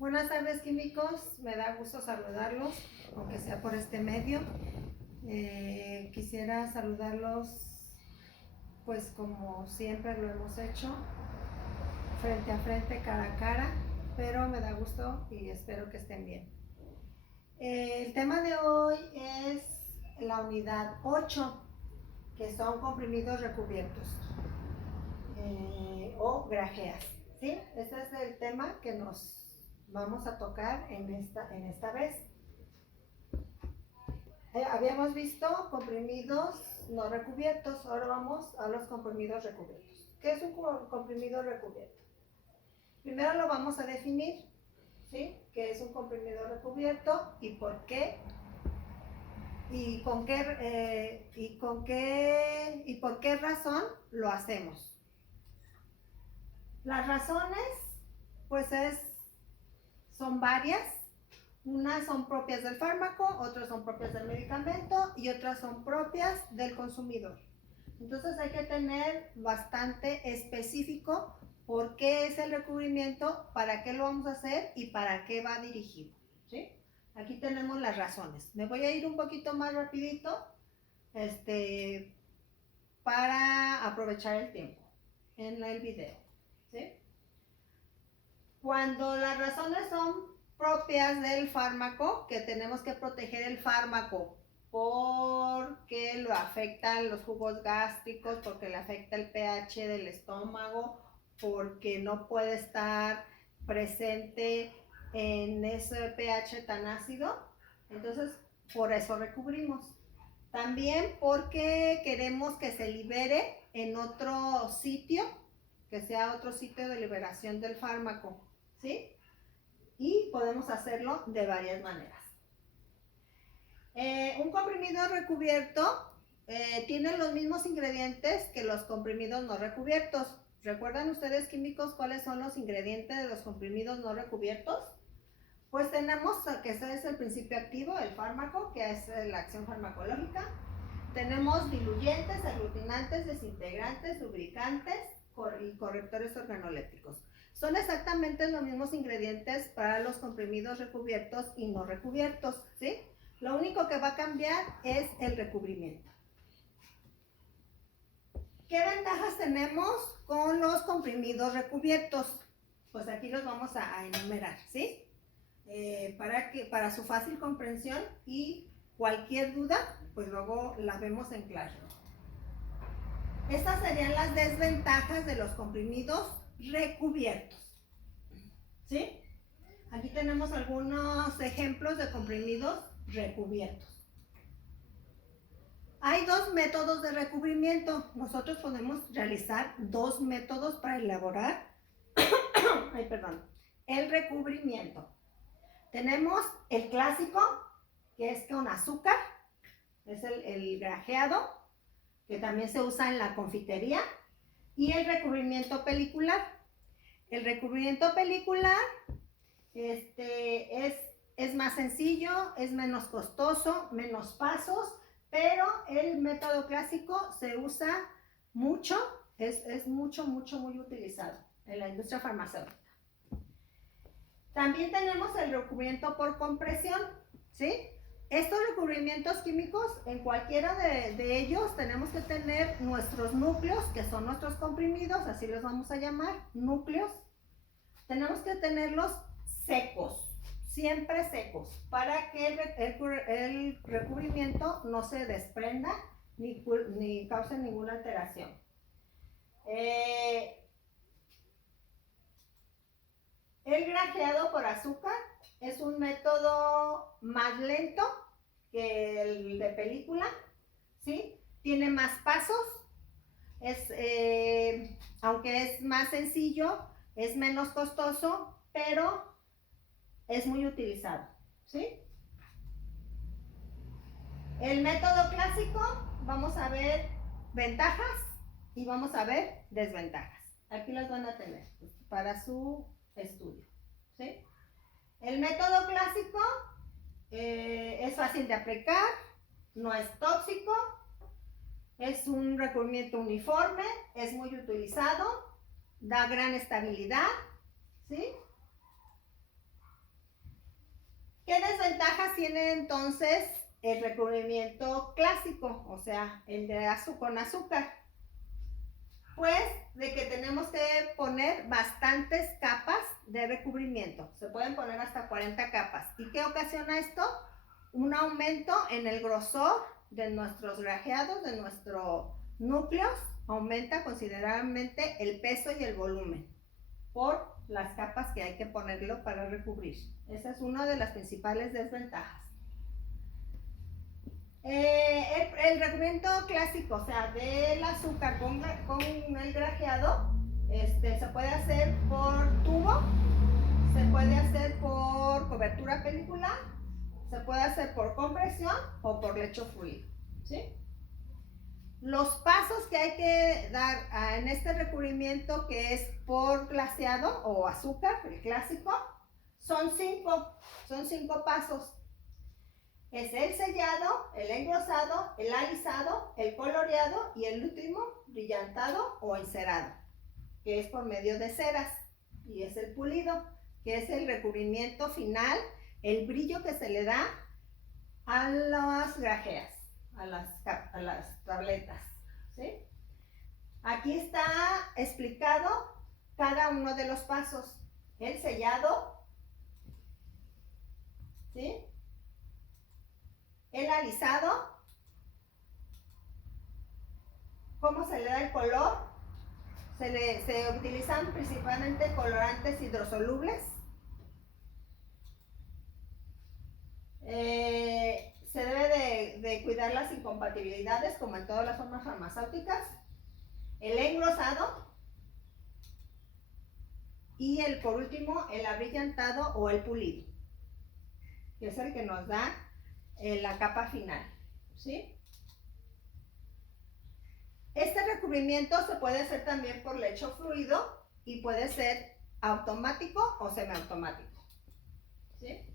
Buenas tardes, químicos. Me da gusto saludarlos, aunque sea por este medio. Quisiera saludarlos, pues como siempre lo hemos hecho, frente a frente, cara a cara, pero me da gusto y espero que estén bien. El tema de hoy es la unidad 8, que son comprimidos recubiertos o grajeas, ¿sí? Este es el tema que nos vamos a tocar en esta vez. Habíamos visto comprimidos no recubiertos, ahora vamos a los comprimidos recubiertos. ¿Qué es un comprimido recubierto? Primero lo vamos a definir, ¿sí? ¿Qué es un comprimido recubierto y por qué? ¿Y por qué razón lo hacemos? Las razones, pues son varias. Unas son propias del fármaco, otras son propias del medicamento y otras son propias del consumidor. Entonces hay que tener bastante específico por qué es el recubrimiento, para qué lo vamos a hacer y para qué va dirigido, ¿sí? Aquí tenemos las razones. Me voy a ir un poquito más rapidito para aprovechar el tiempo en el video, ¿sí? Cuando las razones son propias del fármaco, que tenemos que proteger el fármaco porque lo afectan los jugos gástricos, porque le afecta el pH del estómago, porque no puede estar presente en ese pH tan ácido, entonces por eso recubrimos. También porque queremos que se libere en otro sitio, que sea otro sitio de liberación del fármaco, ¿sí? Y podemos hacerlo de varias maneras. Un comprimido recubierto tiene los mismos ingredientes que los comprimidos no recubiertos. ¿Recuerdan ustedes, químicos, cuáles son los ingredientes de los comprimidos no recubiertos? Pues tenemos que ese es el principio activo, el fármaco, que es la acción farmacológica. Tenemos diluyentes, aglutinantes, desintegrantes, lubricantes y correctores organolépticos. Son exactamente los mismos ingredientes para los comprimidos recubiertos y no recubiertos, ¿sí? Lo único que va a cambiar es el recubrimiento. ¿Qué ventajas tenemos con los comprimidos recubiertos? Pues aquí los vamos a enumerar, ¿sí? Para su fácil comprensión y cualquier duda, pues luego la vemos en clase. Estas serían las desventajas de los comprimidos recubiertos, ¿sí? Aquí tenemos algunos ejemplos de comprimidos recubiertos. Hay dos métodos de recubrimiento. Nosotros podemos realizar dos métodos para elaborar el recubrimiento. Tenemos el clásico, que es con azúcar, es el grajeado, que también se usa en la confitería, y el recubrimiento pelicular. El recubrimiento pelicular es más sencillo, es menos costoso, menos pasos, pero el método clásico se usa mucho, es muy utilizado en la industria farmacéutica. También tenemos el recubrimiento por compresión, ¿sí? Estos recubrimientos químicos, en cualquiera de ellos tenemos que tener nuestros núcleos, que son nuestros comprimidos, así los vamos a llamar, núcleos. Tenemos que tenerlos secos, siempre secos, para que el recubrimiento no se desprenda ni cause ninguna alteración. El grajeado por azúcar es un método más lento que el de película, ¿sí? Tiene más pasos, aunque es más sencillo, es menos costoso, pero es muy utilizado, ¿sí? El método clásico, vamos a ver ventajas y vamos a ver desventajas. Aquí las van a tener para su estudio, ¿sí? El método clásico es fácil de aplicar, no es tóxico, es un recubrimiento uniforme, es muy utilizado, da gran estabilidad, ¿sí? tiene entonces el recubrimiento clásico, o sea, el de con azúcar. Pues de que tenemos que poner bastantes capas de recubrimiento. Se pueden poner hasta 40 capas. ¿Y qué ocasiona esto? Un aumento en el grosor de nuestros grajeados, de nuestros núcleos. Aumenta considerablemente el peso y el volumen por las capas que hay que ponerlo para recubrir. Esa es una de las principales desventajas. El recubrimiento clásico, o sea, del azúcar con el grajeado, se puede hacer por tubo, se puede hacer por cobertura pelicular, se puede hacer por compresión o por lecho fluido, ¿sí? Los pasos que hay que dar en este recubrimiento, que es por glaseado o azúcar, el clásico, son cinco pasos. Es el sellado, el engrosado, el alisado, el coloreado y el último, brillantado o encerado, que es por medio de ceras, y es el pulido, que es el recubrimiento final, el brillo que se le da a las grajeas, a las tabletas, ¿sí? Aquí está explicado cada uno de los pasos. El sellado, ¿sí? El alisado, cómo se le da el color. Se utilizan principalmente colorantes hidrosolubles. Se debe de cuidar las incompatibilidades, como en todas las formas farmacéuticas. El engrosado. Y por último, el abrillantado o el pulido, que es el que nos da la capa final, ¿sí? Este recubrimiento se puede hacer también por lecho fluido y puede ser automático o semiautomático, ¿sí?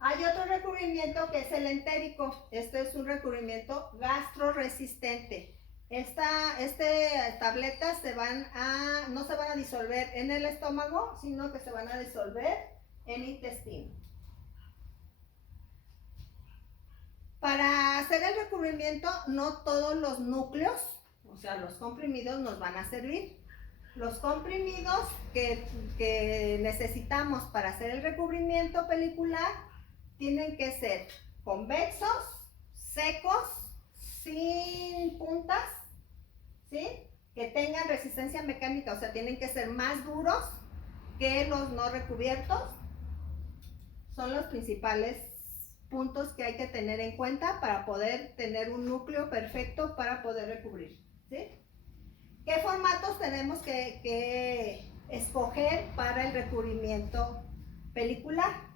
Hay otro recubrimiento que es el entérico. Este es un recubrimiento gastroresistente. Estas tabletas no se van a disolver en el estómago, sino que se van a disolver en el intestino. Para hacer el recubrimiento, no todos los núcleos, o sea, los comprimidos, nos van a servir. Los comprimidos que necesitamos para hacer el recubrimiento pelicular tienen que ser convexos, secos, sin puntas, ¿sí? Que tengan resistencia mecánica, o sea, tienen que ser más duros que los no recubiertos. Son los principales puntos que hay que tener en cuenta para poder tener un núcleo perfecto para poder recubrir, ¿sí? ¿Qué formatos tenemos que escoger para el recubrimiento pelicular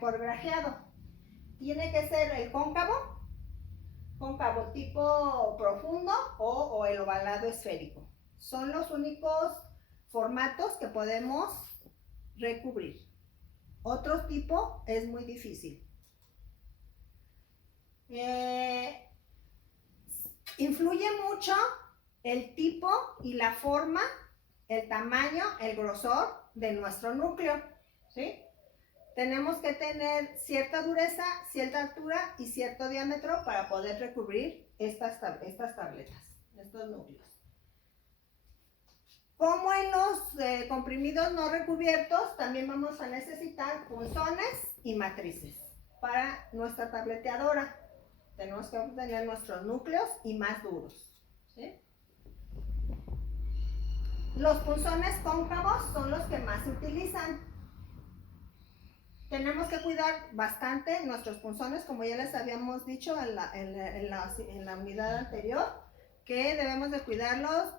por grajeado? Tiene que ser el cóncavo tipo profundo o el ovalado esférico. Son los únicos formatos que podemos recubrir. Otro tipo es muy difícil. Influye mucho el tipo y la forma, el tamaño, el grosor de nuestro núcleo, ¿sí? Tenemos que tener cierta dureza, cierta altura y cierto diámetro para poder recubrir estas tabletas, estos núcleos. Como en los comprimidos no recubiertos, también vamos a necesitar punzones y matrices para nuestra tableteadora. Tenemos que obtener nuestros núcleos y más duros, ¿sí? Los punzones cóncavos son los que más se utilizan. Tenemos que cuidar bastante nuestros punzones, como ya les habíamos dicho en la unidad anterior, que debemos de cuidarlos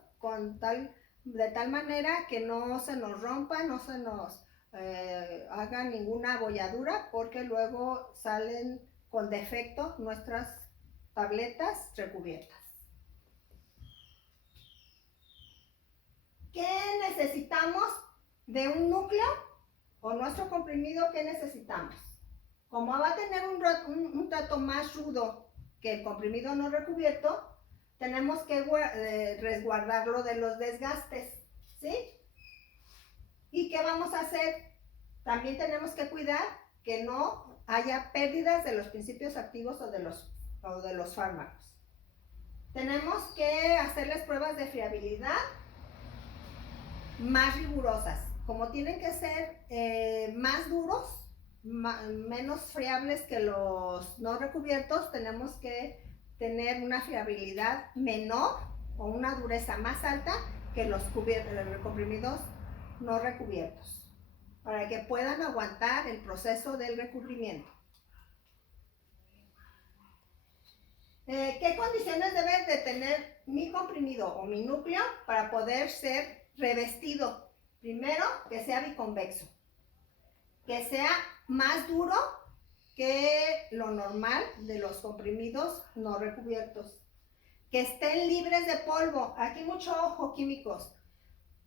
de tal manera que no se nos rompa, no se nos haga ninguna abolladura, porque luego salen con defecto nuestras tabletas recubiertas. ¿Qué necesitamos de un núcleo o nuestro comprimido? ¿Qué necesitamos? Como va a tener un trato más rudo que el comprimido no recubierto, tenemos que resguardarlo de los desgastes, ¿sí? ¿Y qué vamos a hacer? También tenemos que cuidar que no haya pérdidas de los principios activos o de los fármacos. Tenemos que hacerles pruebas de fiabilidad más rigurosas. Como tienen que ser más duros, menos friables que los no recubiertos, tenemos que tener una fiabilidad menor o una dureza más alta que los comprimidos no recubiertos, para que puedan aguantar el proceso del recubrimiento. ¿Qué condiciones debe de tener mi comprimido o mi núcleo para poder ser revestido? Primero, que sea biconvexo, que sea más duro que lo normal de los comprimidos no recubiertos, que estén libres de polvo. Aquí mucho ojo, químicos.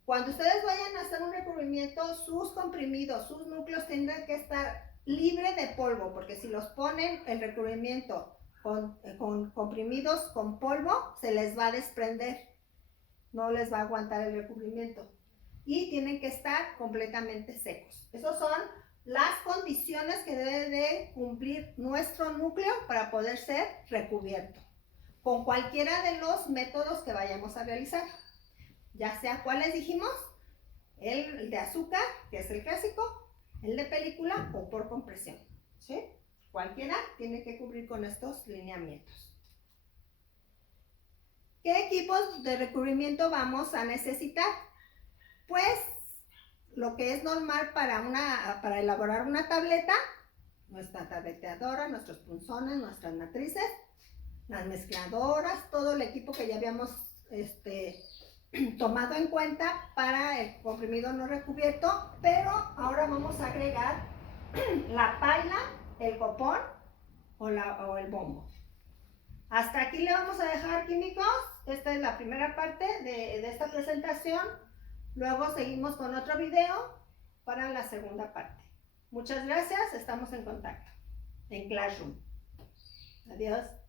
Cuando ustedes vayan a hacer un recubrimiento, sus comprimidos, sus núcleos tienen que estar libres de polvo, porque si los ponen el recubrimiento con comprimidos con polvo, se les va a desprender, no les va a aguantar el recubrimiento. Y tienen que estar completamente secos. Esas son las condiciones que debe de cumplir nuestro núcleo para poder ser recubierto, con cualquiera de los métodos que vayamos a realizar. Ya sea cuáles dijimos, el de azúcar, que es el clásico, el de película o por compresión, ¿sí? Cualquiera tiene que cubrir con estos lineamientos. ¿Qué equipos de recubrimiento vamos a necesitar? Pues lo que es normal para elaborar una tableta, nuestra tableteadora, nuestros punzones, nuestras matrices, las mezcladoras, todo el equipo que ya habíamos tomado en cuenta para el comprimido no recubierto, pero ahora vamos a agregar la paila, el copón o el bombo. Hasta aquí le vamos a dejar, químicos. Esta es la primera parte de esta presentación. Luego seguimos con otro video para la segunda parte. Muchas gracias, estamos en contacto en Classroom. Adiós.